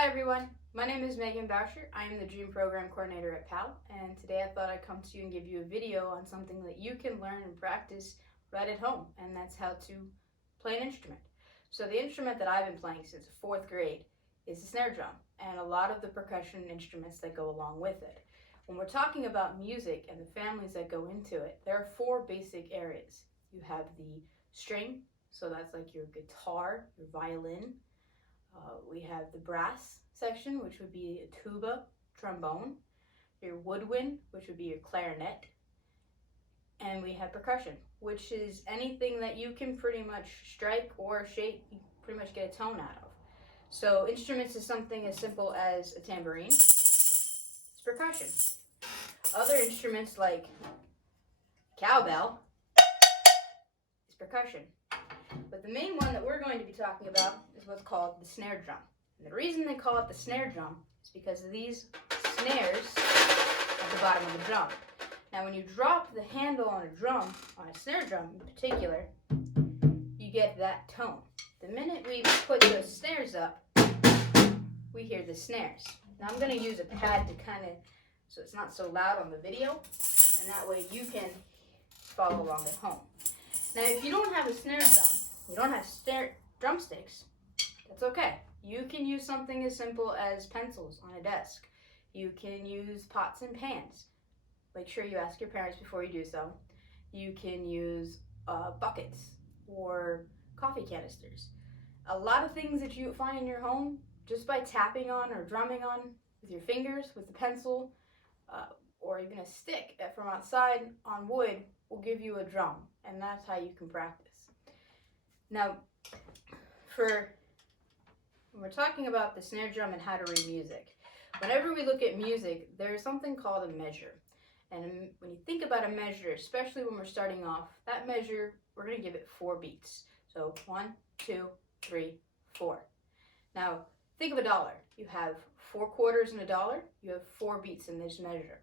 Hi everyone, my name is Meaghan. I am the Dream Program Coordinator at PAL, and today I thought I'd come to you and give you a video on something that you can learn and practice right at home, and that's how to play an instrument. So the instrument that I've been playing since 4th grade is the snare drum, and a lot of the percussion instruments that go along with it. When we're talking about music and the families that go into it, there are 4 basic areas. You have the string, so that's like your guitar, your violin. We have the brass section, which would be a tuba, trombone, your woodwind, which would be your clarinet, and we have percussion, which is anything that you can pretty much strike or shake, you pretty much get a tone out of. So instruments is something as simple as a tambourine. It's percussion. Other instruments like cowbell is percussion. But the main one that we're going to be talking about is what's called the snare drum. And the reason they call it the snare drum is because of these snares at the bottom of the drum. Now when you drop the handle on a drum, on a snare drum in particular, you get that tone. The minute we put those snares up, we hear the snares. Now I'm going to use a pad to so it's not so loud on the video, and that way you can follow along at home. Now if you don't have a snare drum, you don't have drumsticks, that's okay. You can use something as simple as pencils on a desk. You can use pots and pans. Make sure you ask your parents before you do so. You can use buckets or coffee canisters. A lot of things that you find in your home, just by tapping on or drumming on with your fingers, with a pencil, or even a stick from outside on wood, will give you a drum, and that's how you can practice. Now, when we're talking about the snare drum and how to read music, whenever we look at music, there's something called a measure. And when you think about a measure, especially when we're starting off, that measure, we're going to give it 4 beats. So 1, 2, 3, 4. Now, think of a dollar. You have 4 quarters in a dollar. You have 4 beats in this measure.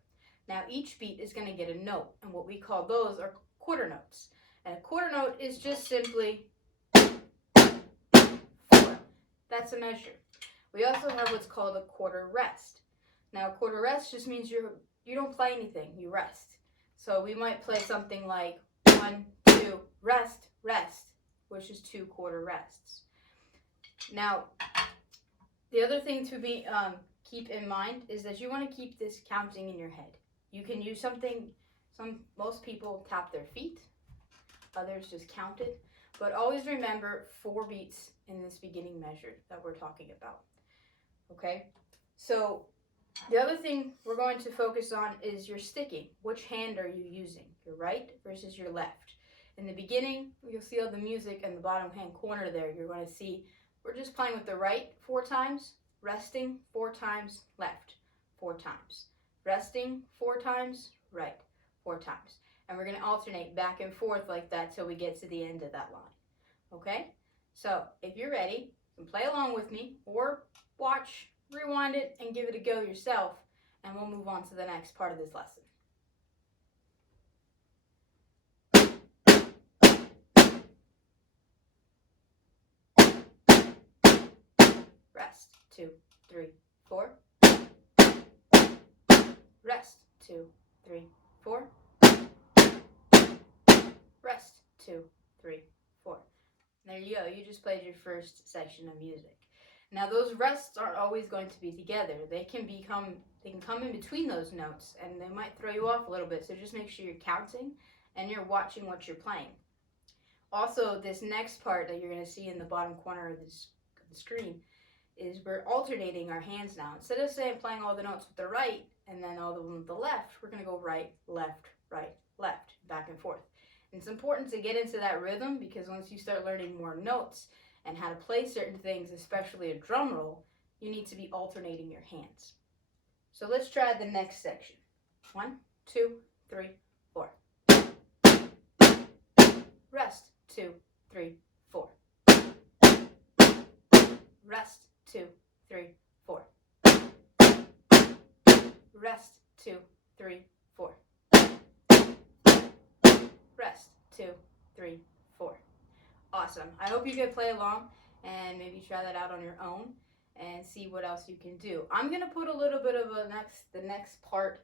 Now, each beat is going to get a note, and what we call those are quarter notes. And a quarter note is just simply 4. That's a measure. We also have what's called a quarter rest. Now, a quarter rest just means you don't play anything, you rest. So we might play something like 1, 2, rest, rest, which is 2 quarter rests. Now, the other thing to keep in mind is that you want to keep this counting in your head. You can use most people tap their feet, others just count it, but always remember 4 beats in this beginning measure that we're talking about. Okay? So the other thing we're going to focus on is your sticking. Which hand are you using? Your right versus your left. In the beginning, you'll see all the music in the bottom hand corner there. You're going to see we're just playing with the right 4 times, resting 4 times, left 4 times. Resting 4 times, right 4 times. And we're going to alternate back and forth like that till we get to the end of that line. Okay? So if you're ready, you can play along with me or watch, rewind it, and give it a go yourself, and we'll move on to the next part of this lesson. Rest, 2, 3, 4. Rest, 2, 3, 4. Rest, 2, 3, 4. There you go. You just played your first section of music. Now those rests aren't always going to be together. They can come in between those notes, and they might throw you off a little bit. So just make sure you're counting and you're watching what you're playing. Also, this next part that you're going to see in the bottom corner of the screen is we're alternating our hands now. Instead of playing all the notes with the right and then all the ones with the left, we're going to go right, left, back and forth. And it's important to get into that rhythm, because once you start learning more notes and how to play certain things, especially a drum roll, you need to be alternating your hands. So let's try the next section. 1, 2, 3, 4. Rest, 2, 3, 4. Rest, 2, 3, 4. Rest, 2, 3, 4. Rest, 2, 3, 4. Awesome. I hope you can play along and maybe try that out on your own. and see what else you can do. I'm gonna put a little bit of the next part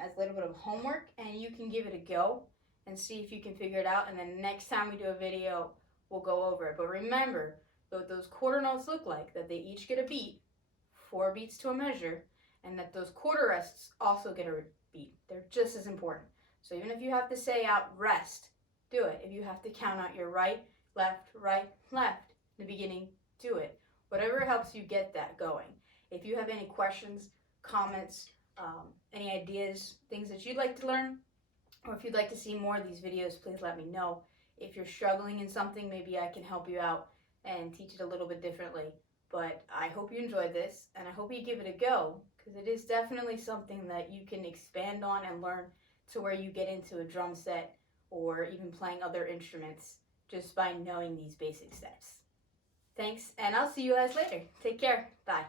as a little bit of homework, and you can give it a go and see if you can figure it out. And then next time we do a video, we'll go over it. But remember what those quarter notes look like, that they each get a beat, 4 beats to a measure, and that those quarter rests also get a beat. They're just as important. So even if you have to say out rest, do it. If you have to count out your right, left, in the beginning, do it. Whatever helps you get that going. If you have any questions, comments, any ideas, things that you'd like to learn, or if you'd like to see more of these videos, please let me know. If you're struggling in something, maybe I can help you out and teach it a little bit differently. But I hope you enjoyed this, and I hope you give it a go, because it is definitely something that you can expand on and learn to where you get into a drum set or even playing other instruments just by knowing these basic steps. Thanks, and I'll see you guys later. Take care. Bye.